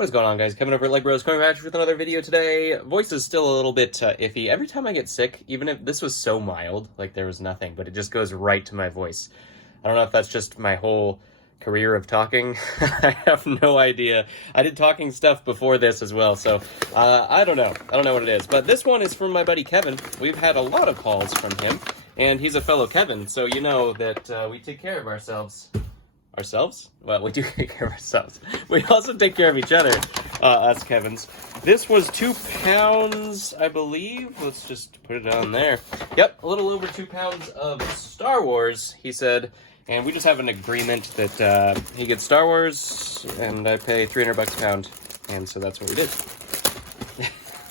What is going on, guys? Kevin over at Legbros coming back with another video today. Voice is still a little bit iffy. Every time I get sick, even if this was so mild, like there was nothing, but it just goes right to my voice. I don't know if that's just my whole career of talking. I have no idea. I did talking stuff before this as well, so I don't know. I don't know what it is. But this one is from my buddy Kevin. We've had a lot of calls from him, and he's a fellow Kevin, so you know that we take care of ourselves. Ourselves? Well, we do take care of ourselves. We also take care of each other, us Kevins. This was 2 pounds, I believe. Let's just put it on there. Yep, a little over 2 pounds of Star Wars, he said. And we just have an agreement that he gets Star Wars, and I pay $300 a pound. And so that's what we did.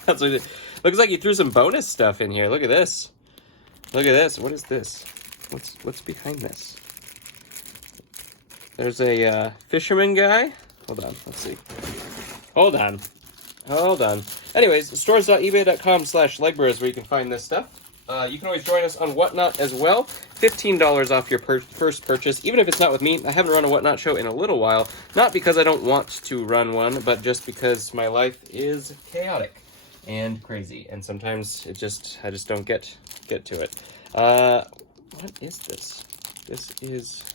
That's what we did. Looks like he threw some bonus stuff in here. Look at this. Look at this. What is this? What's behind this? There's a fisherman guy. Hold on, let's see. Hold on. Anyways, stores.ebay.com/Legbros where you can find this stuff. You can always join us on Whatnot as well. $15 off your first purchase, even if it's not with me. I haven't run a Whatnot show in a little while. Not because I don't want to run one, but just because my life is chaotic and crazy. And sometimes I just don't get to it. What is this? This is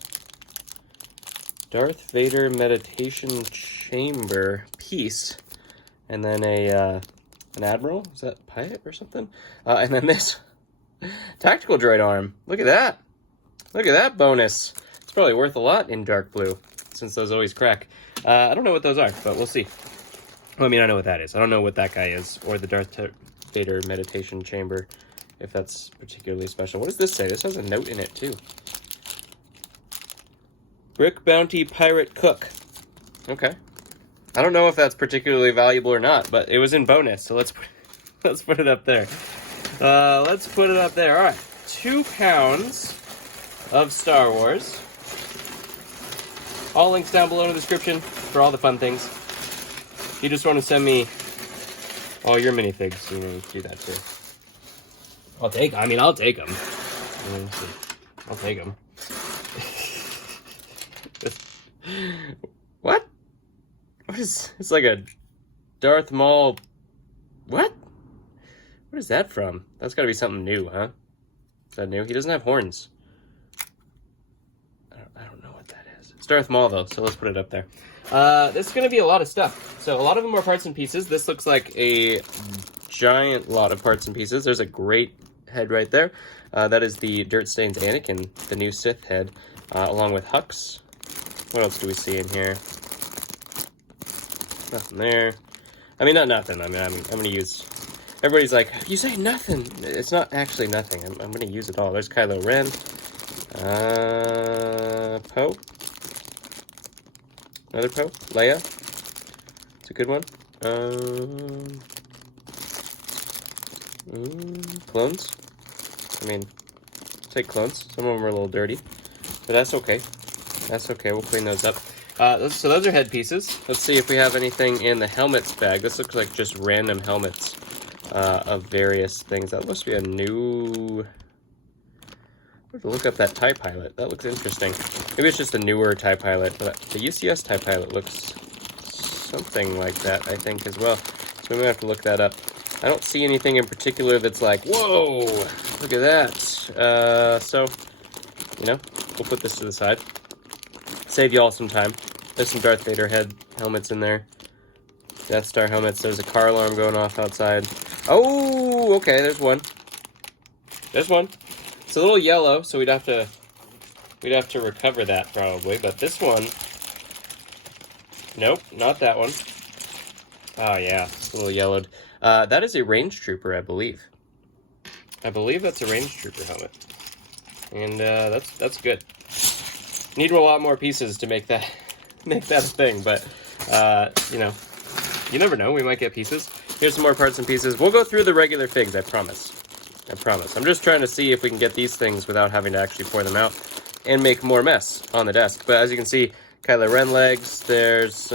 Darth Vader Meditation Chamber piece, and then an Admiral. Is that pilot or something? And then this tactical droid arm. Look at that! Look at that bonus. It's probably worth a lot in dark blue, since those always crack. I don't know what those are, but we'll see. Well, I mean, I know what that is. I don't know what that guy is, or the Darth Vader Meditation Chamber, if that's particularly special. What does this say? This has a note in it too. Brick Bounty Pirate Cook. Okay. I don't know if that's particularly valuable or not, but it was in bonus, so let's put it up there. Let's put it up there. All right. 2 pounds of Star Wars. All links down below in the description for all the fun things. If you just want to send me all your minifigs, you know, do that too. I'll take them. I'll take them. What? What is... It's like a Darth Maul... What? What is that from? That's gotta be something new, huh? Is that new? He doesn't have horns. I don't know what that is. It's Darth Maul, though, so let's put it up there. This is gonna be a lot of stuff. So a lot of them are parts and pieces. This looks like a giant lot of parts and pieces. There's a great head right there. That is the Dirt Stains Anakin, the new Sith head, along with Hux. What else do we see in here? Nothing there. I mean, not nothing. I mean, I'm going to use... Everybody's like, you say nothing. It's not actually nothing. I'm going to use it all. There's Kylo Ren. Poe. Another Poe. Leia. It's a good one. Clones. I mean, take clones. Some of them are a little dirty. But that's okay. That's okay, we'll clean those up. So those are head pieces. Let's see if we have anything in the helmets bag. This looks like just random helmets of various things. That must be a new... I have to look up that TIE Pilot. That looks interesting. Maybe it's just a newer TIE Pilot, but the UCS TIE Pilot looks something like that, I think, as well. So we might have to look that up. I don't see anything in particular that's like, whoa, look at that. So, you know, we'll put this to the side. Save y'all some time. There's some Darth Vader helmets in there. Death Star helmets. There's a car alarm going off outside. Oh, okay, there's one. There's one. It's a little yellow, so we'd have to recover that probably. But this one, nope, not that one. Oh yeah, it's a little yellowed. That is a range trooper, I believe. I believe that's a range trooper helmet, and that's good. Need a lot more pieces to make that a thing, but you know, you never know. We might get pieces. Here's some more parts and pieces. We'll go through the regular figs. I promise. I promise. I'm just trying to see if we can get these things without having to actually pour them out and make more mess on the desk. But as you can see, Kylo Ren legs. There's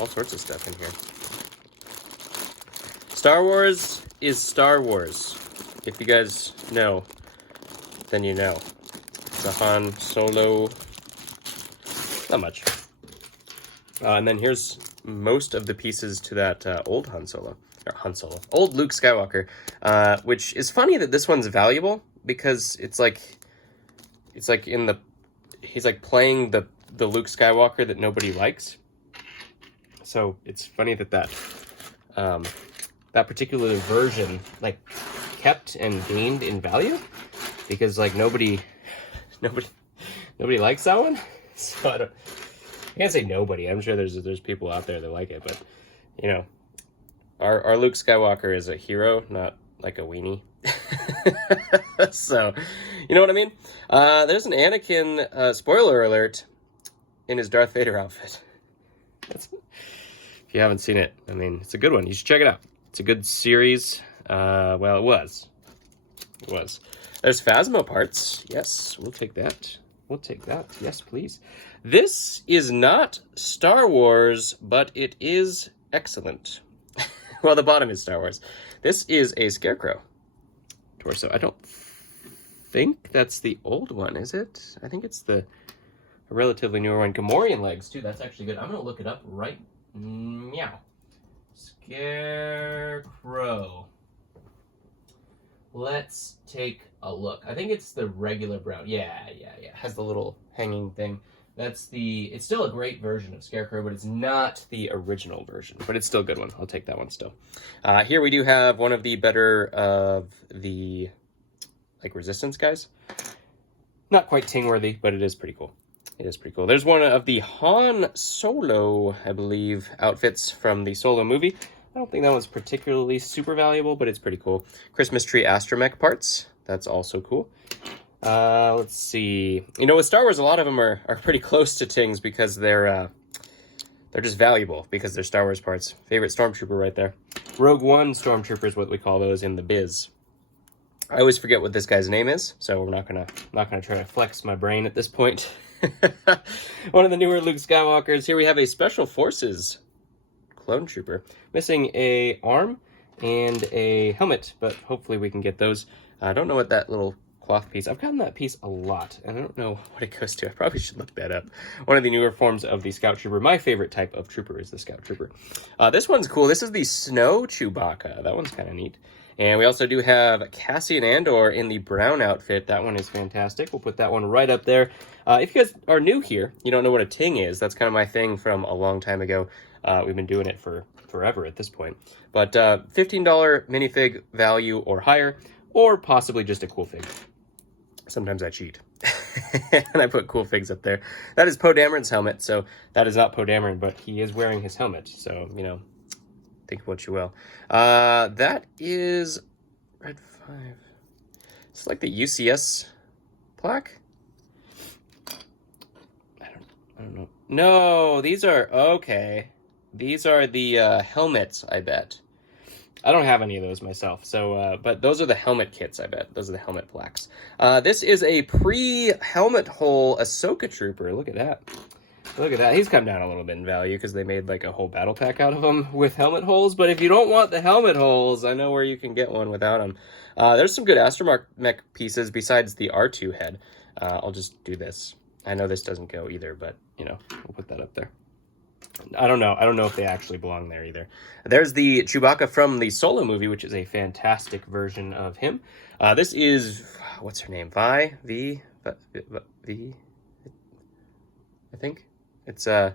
all sorts of stuff in here. Star Wars is Star Wars. If you guys know, then you know. It's a Han Solo. Not much. And then here's most of the pieces to that old old Luke Skywalker, which is funny that this one's valuable because it's like he's like playing the Luke Skywalker that nobody likes. So it's funny that that particular version like kept and gained in value because like nobody likes that one. So I can't say nobody. I'm sure there's people out there that like it, but you know, our Luke Skywalker is a hero, not like a weenie. So, you know what I mean? There's an Anakin, spoiler alert, in his Darth Vader outfit. If you haven't seen it, I mean, it's a good one. You should check it out. It's a good series. Well, it was. There's Phasma parts. Yes, we'll take that. We'll take that. Yes, please. This is not Star Wars, but it is excellent. Well, the bottom is Star Wars. This is a Scarecrow torso. I don't think that's the old one, is it? I think it's the relatively newer one. Gamorrean legs, too. That's actually good. I'm going to look it up right now. Scarecrow. Let's take a look. I think it's the regular brown. Yeah. Has the little hanging thing. It's still a great version of Scarecrow, but it's not the original version. But it's still a good one. I'll take that one still. Here we do have one of the better of the like Resistance guys. Not quite Ting-worthy, but it is pretty cool. There's one of the Han Solo, I believe, outfits from the Solo movie. I don't think that one's particularly super valuable, but it's pretty cool. Christmas tree astromech parts. That's also cool. Let's see. You know, with Star Wars, a lot of them are pretty close to Tings because they're just valuable because they're Star Wars parts. Favorite Stormtrooper right there. Rogue One Stormtrooper is what we call those in the biz. I always forget what this guy's name is, so we're not gonna try to flex my brain at this point. One of the newer Luke Skywalkers. Here we have a Special Forces clone trooper. Missing a arm and a helmet, but hopefully we can get those. I don't know what that little cloth piece. I've gotten that piece a lot, and I don't know what it goes to. I probably should look that up. One of the newer forms of the Scout Trooper. My favorite type of trooper is the Scout Trooper. This one's cool. This is the Snow Chewbacca. That one's kind of neat. And we also do have Cassian Andor in the brown outfit. That one is fantastic. We'll put that one right up there. If you guys are new here, you don't know what a Ting is. That's kind of my thing from a long time ago. We've been doing it for forever at this point. But $15 minifig value or higher, or possibly just a cool fig. Sometimes I cheat. And I put cool figs up there. That is Poe Dameron's helmet, so that is not Poe Dameron, but he is wearing his helmet. So, you know, think what you will. That is Red 5. It's like the UCS plaque. I don't know. No, these are, okay. These are the helmets, I bet. I don't have any of those myself, so but those are the helmet kits, I bet. Those are the helmet plaques. This is a pre-helmet hole Ahsoka Trooper. Look at that. Look at that. He's come down a little bit in value because they made like a whole battle pack out of him with helmet holes. But if you don't want the helmet holes, I know where you can get one without them. There's some good astromech pieces besides the R2 head. I'll just do this. I know this doesn't go either, but, you know, we'll put that up there. I don't know. I don't know if they actually belong there either. There's the Chewbacca from the Solo movie, which is a fantastic version of him. This is, what's her name? Vi? I think. It's from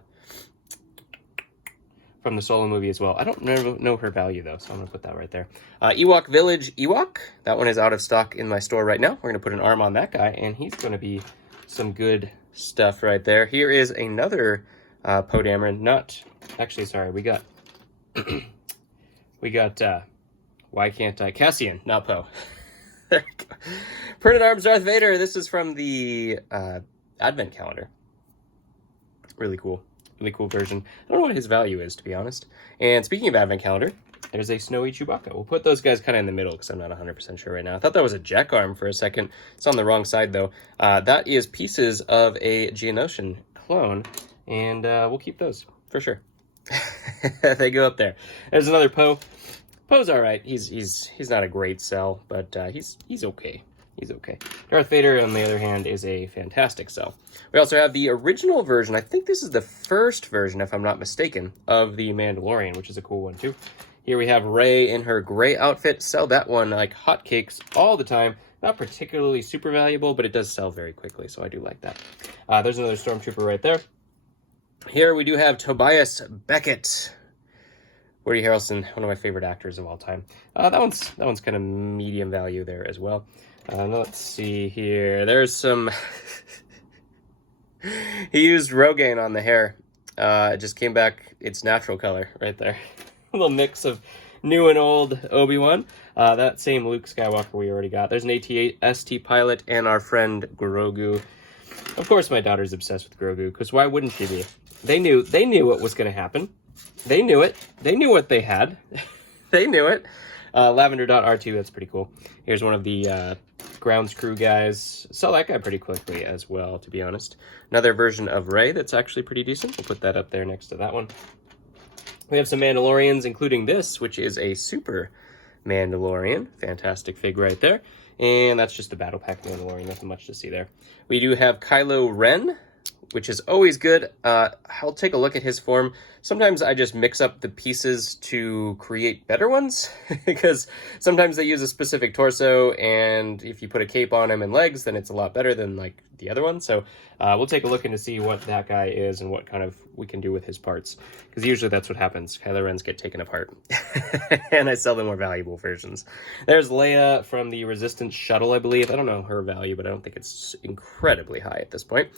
the Solo movie as well. I don't know her value, though, so I'm going to put that right there. Ewok Village Ewok. That one is out of stock in my store right now. We're going to put an arm on that guy, and he's going to be some good stuff right there. Here is another Poe Dameron. Not, actually, sorry, we got, why can't I? Cassian, not Poe. There we go. Printed Arms Darth Vader. This is from the Advent calendar. Really cool version. I don't know what his value is, to be honest. And speaking of Advent calendar, there's a snowy Chewbacca. We'll put those guys kind of in the middle because I'm not 100% sure right now. I thought that was a Jack arm for a second. It's on the wrong side, though. That is pieces of a Geonosian clone, and we'll keep those for sure. They go up there. There's another Poe. Poe's all right. He's not a great sell, but he's okay. He's okay. Darth Vader, on the other hand, is a fantastic sell. We also have the original version. I think this is the first version, if I'm not mistaken, of the Mandalorian, which is a cool one, too. Here we have Rey in her gray outfit. Sell that one like hotcakes all the time. Not particularly super valuable, but it does sell very quickly, so I do like that. There's another Stormtrooper right there. Here we do have Tobias Beckett. Woody Harrelson, one of my favorite actors of all time. That one's kind of medium value there as well. Let's see here. There's some... He used Rogaine on the hair. It just came back its natural color right there. A little mix of new and old Obi-Wan. That same Luke Skywalker we already got. There's an AT-ST pilot and our friend Grogu. Of course my daughter's obsessed with Grogu, because why wouldn't she be? They knew what was going to happen. They knew it. They knew what they had. They knew it. Lavender.R2, that's pretty cool. Here's one of the grounds crew guys. Sell that guy pretty quickly as well, to be honest. Another version of Rey that's actually pretty decent. We'll put that up there next to that one. We have some Mandalorians, including this, which is a Super Mandalorian. Fantastic fig right there. And that's just the Battle Pack Mandalorian. Nothing much to see there. We do have Kylo Ren, which is always good. I'll take a look at his form. Sometimes I just mix up the pieces to create better ones, because sometimes they use a specific torso, and if you put a cape on him and legs, then it's a lot better than like the other one. So we'll take a look into see what that guy is and what kind of we can do with his parts, because usually that's what happens. Kylo Ren's get taken apart, and I sell the more valuable versions. There's Leia from the Resistance shuttle, I believe. I don't know her value, but I don't think it's incredibly high at this point.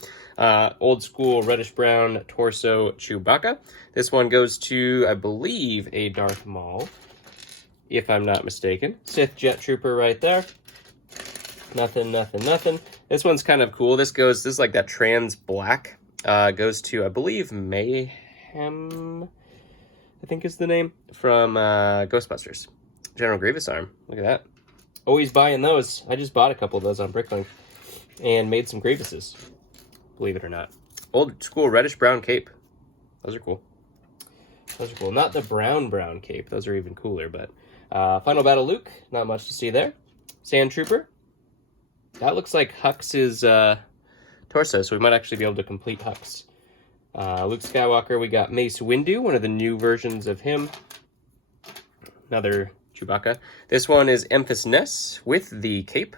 Old school reddish-brown torso Chewbacca. This one goes to, I believe, a Darth Maul, if I'm not mistaken. Sith Jet Trooper right there. Nothing. This one's kind of cool. This is like that trans black. Goes to, I believe, Mayhem, I think is the name, from Ghostbusters. General Grievous arm. Look at that. Always buying those. I just bought a couple of those on Bricklink and made some Grievouses, believe it or not. Old school reddish-brown cape. Those are cool. Those are cool. Not the brown cape. Those are even cooler, but Final Battle Luke. Not much to see there. Sand Trooper. That looks like Hux's torso, so we might actually be able to complete Hux. Luke Skywalker, we got Mace Windu, one of the new versions of him. Another Chewbacca. This one is Emphas Ness with the cape.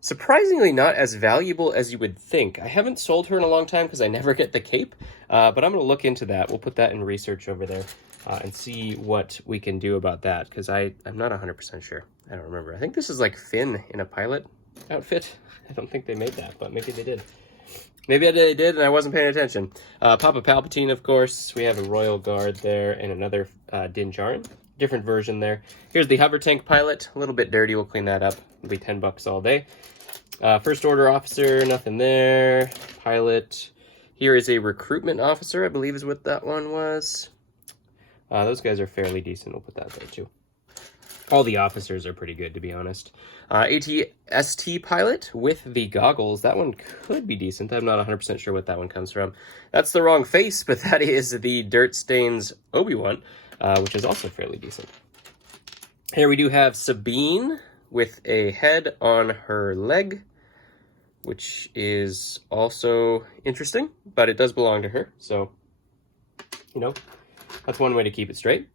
Surprisingly not as valuable as you would think. I haven't sold her in a long time because I never get the cape, but I'm going to look into that. We'll put that in research over there and see what we can do about that, because I'm not 100% sure. I don't remember. I think this is like Finn in a pilot outfit. I don't think they made that, but maybe they did. Maybe they did and I wasn't paying attention. Papa Palpatine, of course. We have a Royal Guard there and another Din Djarin. Different version there. Here's the hover tank pilot. A little bit dirty. We'll clean that up. It'll be $10 all day. First order officer, nothing there. Pilot. Here is a recruitment officer, I believe is what that one was. Those guys are fairly decent. We'll put that there too. All the officers are pretty good, to be honest. AT-ST pilot with the goggles. That one could be decent. I'm not 100% sure what that one comes from. That's the wrong face, but that is the Dirt Stains Obi-Wan, which is also fairly decent. Here we do have Sabine with a head on her leg, which is also interesting, but it does belong to her. So, you know, that's one way to keep it straight.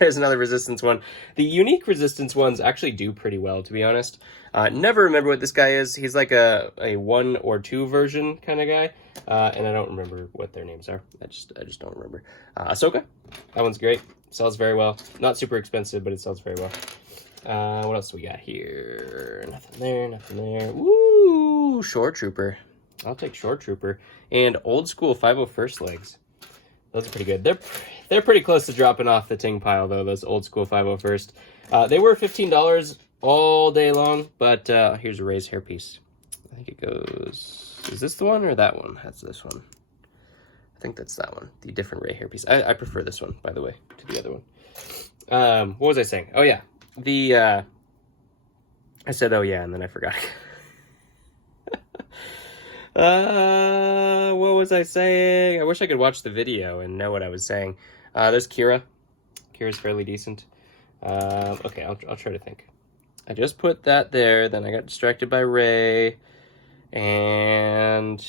There's another Resistance one. The unique Resistance ones actually do pretty well, to be honest. Never remember what this guy is. He's like a 1 or 2 version kind of guy, and I don't remember what their names are. I just don't remember. Ahsoka, that one's great. Sells very well. Not super expensive, but it sells very well. What else do we got here? Nothing there, nothing there. Woo! Shore Trooper. I'll take Shore Trooper. And old school 501st legs. Those are pretty good. They're pretty close to dropping off the ting pile, though, those old school 501st. They were $15 all day long, but here's a Rey's hairpiece. I think it goes... Is this the one or that one? That's this one. I think that's that one. The different Rey hairpiece. I prefer this one, by the way, to the other one. What was I saying? Oh, yeah. I said, oh, yeah, and then I forgot. What was I saying? I wish I could watch the video and know what I was saying. There's Kira. Kira's fairly decent. Okay, I'll try to think. I just put that there, then I got distracted by Rey, and...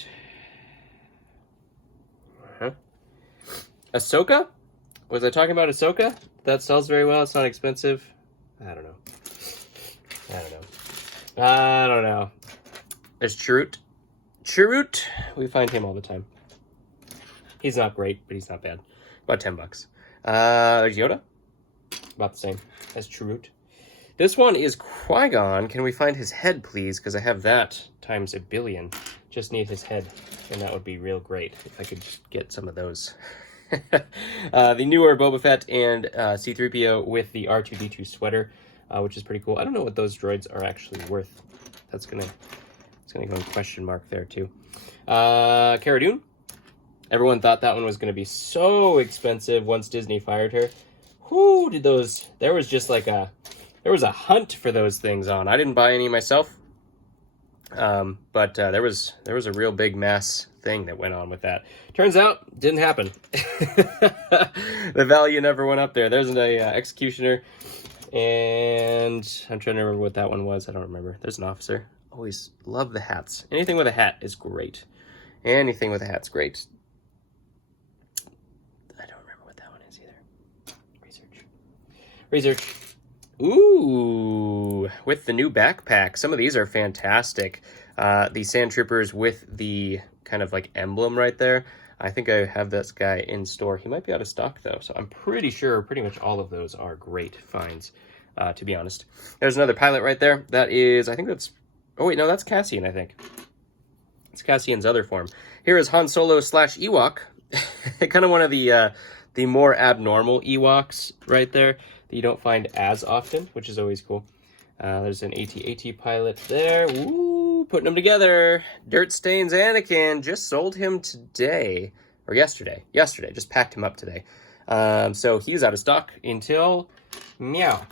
Ahsoka? Was I talking about Ahsoka? That sells very well, it's not expensive. I don't know. I don't know. There's Chirrut. Chirrut, we find him all the time. He's not great, but he's not bad. About $10. There's Yoda. About the same as Chirrut. This one is Qui-Gon. Can we find his head, please? Because I have that times a billion. Just need his head, and that would be real great if I could just get some of those. The newer Boba Fett and C-3PO with the R2-D2 sweater, which is pretty cool. I don't know what those droids are actually worth. It's gonna go in question mark there too. Cara Dune. Everyone thought that one was gonna be so expensive once Disney fired her. Who did those? There was just like there was a hunt for those things on. I didn't buy any myself, but there was a real big mass thing that went on with that. Turns out, didn't happen. The value never went up there. There's an executioner, and I'm trying to remember what that one was. I don't remember. There's an officer. Always love the hats. Anything with a hat is great. Anything with a hat's great. I don't remember what that one is either. Research. Ooh, with the new backpack. Some of these are fantastic. The Sand Troopers with the kind of like emblem right there. I think I have this guy in store. He might be out of stock though, so I'm pretty sure pretty much all of those are great finds, to be honest. There's another pilot right there. That is, I think that's, oh wait, no, that's Cassian, I think. It's Cassian's other form. Here is Han Solo / Ewok. Kind of one of the more abnormal Ewoks right there that you don't find as often, which is always cool. There's an AT-AT pilot there. Woo, putting them together. Dirt Stains Anakin. Just sold him today. Or yesterday. Yesterday. Just packed him up today. So he's out of stock until meow.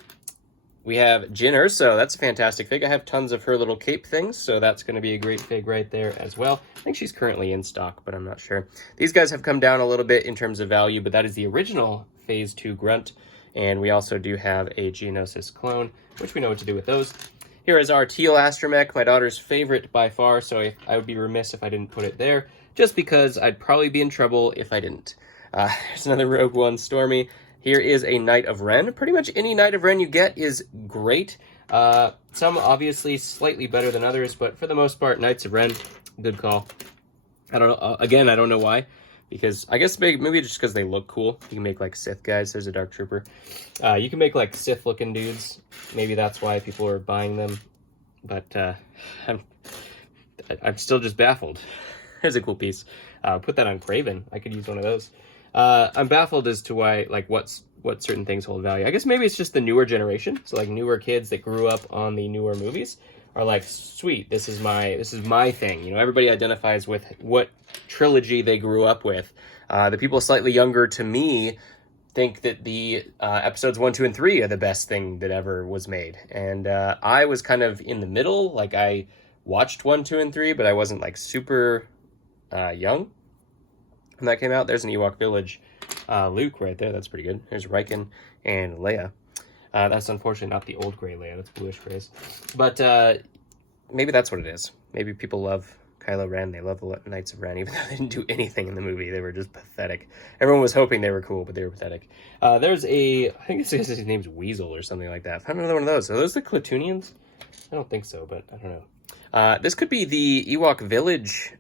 We have Jyn Erso. That's a fantastic fig. I have tons of her little cape things, so that's going to be a great fig right there as well. I think she's currently in stock, but I'm not sure. These guys have come down a little bit in terms of value, but that is the original Phase 2 Grunt. And we also do have a Geonosis clone, which we know what to do with those. Here is our Teal Astromech, my daughter's favorite by far, so I would be remiss if I didn't put it there, just because I'd probably be in trouble if I didn't. Here's another Rogue One Stormy. Here is a Knight of Ren. Pretty much any Knight of Ren you get is great. Some obviously slightly better than others, but for the most part, Knights of Ren, good call. I don't know. Again, I don't know why. Because I guess maybe just because they look cool. You can make like Sith guys. There's a Dark Trooper. You can make like Sith looking dudes. Maybe that's why people are buying them. But I'm still just baffled. There's a cool piece. Put that on Craven. I could use one of those. I'm baffled as to why, like, what certain things hold value. I guess maybe it's just the newer generation. So like newer kids that grew up on the newer movies are like, sweet, this is my thing. You know, everybody identifies with what trilogy they grew up with. The people slightly younger to me think that the episodes 1, 2, and 3 are the best thing that ever was made. And I was kind of in the middle. Like, I watched 1, 2, and 3, but I wasn't like super young when that came out. There's an Ewok Village Luke right there. That's pretty good. There's Riken and Leia. That's unfortunately not the old gray Leia. That's bluish grays. But maybe that's what it is. Maybe people love Kylo Ren. They love the Knights of Ren, even though they didn't do anything in the movie. They were just pathetic. Everyone was hoping they were cool, but they were pathetic. There's I think his name's Weasel or something like that. I found another one of those. Are those the Klatooinians? I don't think so, but I don't know. This could be the Ewok Village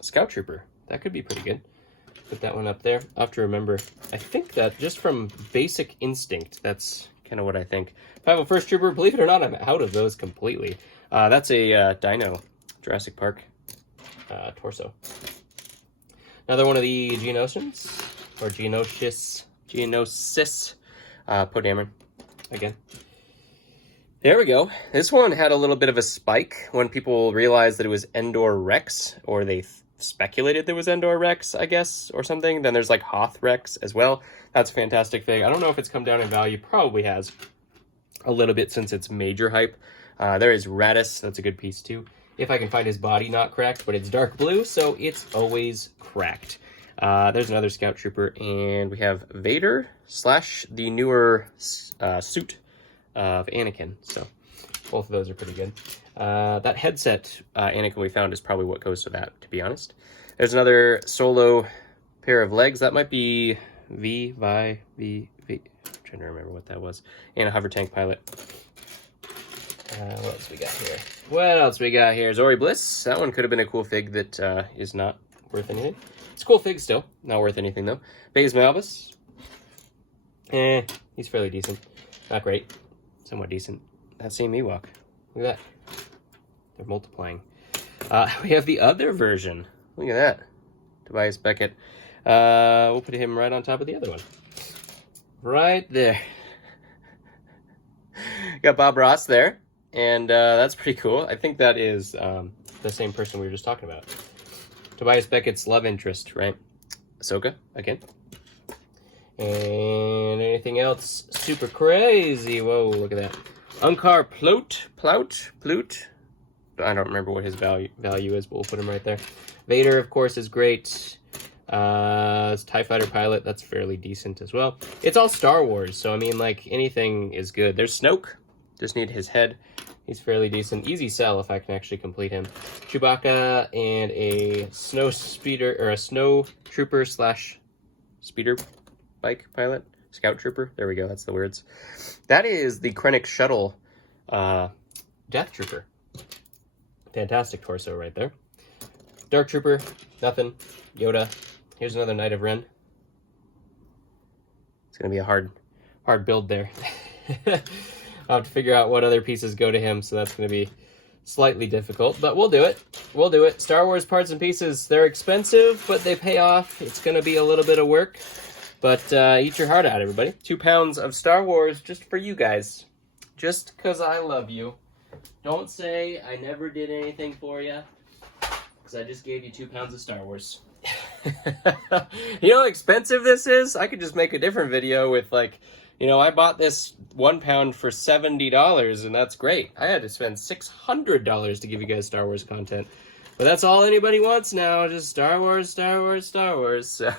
Scout Trooper. That could be pretty good. Put that one up there. I'll have to remember. I think that just from basic instinct, that's kind of what I think. 501st Trooper, believe it or not, I'm out of those completely. That's a Dino Jurassic Park torso. Another one of the Geonosians, or Geonosis, Poe Dameron, again. There we go. This one had a little bit of a spike when people realized that it was Endor Rex, or they speculated there was Endor Rex, I guess, or something. Then there's like Hoth Rex as well. That's a fantastic fig. I don't know if it's come down in value. Probably has a little bit since it's major hype. There is Radis. That's a good piece too. If I can find his body not cracked, but it's dark blue, so it's always cracked. There's another Scout Trooper, and we have Vader / the newer suit of Anakin. So Both of those are pretty good. That headset Anakin we found is probably what goes to that, to be honest. There's another solo pair of legs. That might be V. I'm trying to remember what that was. And a hover tank pilot. What else we got here? What else we got here? Zori Bliss. That one could have been a cool fig that is not worth anything. It's a cool fig still. Not worth anything, though. Baze Malbus. He's fairly decent. Not great. Somewhat decent. That same Ewok. Look at that. They're multiplying. We have the other version. Look at that. Tobias Beckett. We'll put him right on top of the other one. Right there. Got Bob Ross there. And that's pretty cool. I think that is the same person we were just talking about. Tobias Beckett's love interest, right? Ahsoka, again. And anything else super crazy? Whoa, look at that. Unkar Plout. I don't remember what his value is, but we'll put him right there. Vader, of course, is great. It's TIE Fighter pilot. That's fairly decent as well. It's all Star Wars, so I mean, like, anything is good. There's Snoke. Just need his head. He's fairly decent. Easy sell if I can actually complete him. Chewbacca and a snow speeder, or a snow trooper / speeder bike pilot. Scout trooper. There we go. That's the words. That is the Krennic shuttle Death Trooper. Fantastic torso right there. Dark Trooper. Nothing. Yoda. Here's another Knight of Ren. It's going to be a hard build there. I'll have to figure out what other pieces go to him, so that's going to be slightly difficult, but we'll do it. We'll do it. Star Wars parts and pieces, they're expensive, but they pay off. It's going to be a little bit of work, but eat your heart out, everybody. 2 pounds of Star Wars just for you guys. Just because I love you. Don't say I never did anything for you, because I just gave you 2 pounds of Star Wars. You know how expensive this is? I could just make a different video with, like, you know, I bought this 1 pound for $70, and that's great. I had to spend $600 to give you guys Star Wars content. But that's all anybody wants now, just Star Wars, Star Wars, Star Wars. So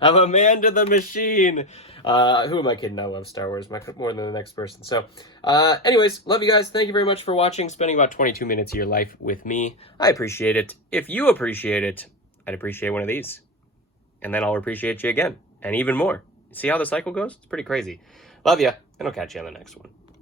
I'm a man to the machine. Who am I kidding? I love Star Wars more than the next person. So anyways, love you guys. Thank you very much for watching, spending about 22 minutes of your life with me. I appreciate it. If you appreciate it, I'd appreciate one of these. And then I'll appreciate you again, and even more. See how the cycle goes? It's pretty crazy. Love ya, and I'll catch you on the next one.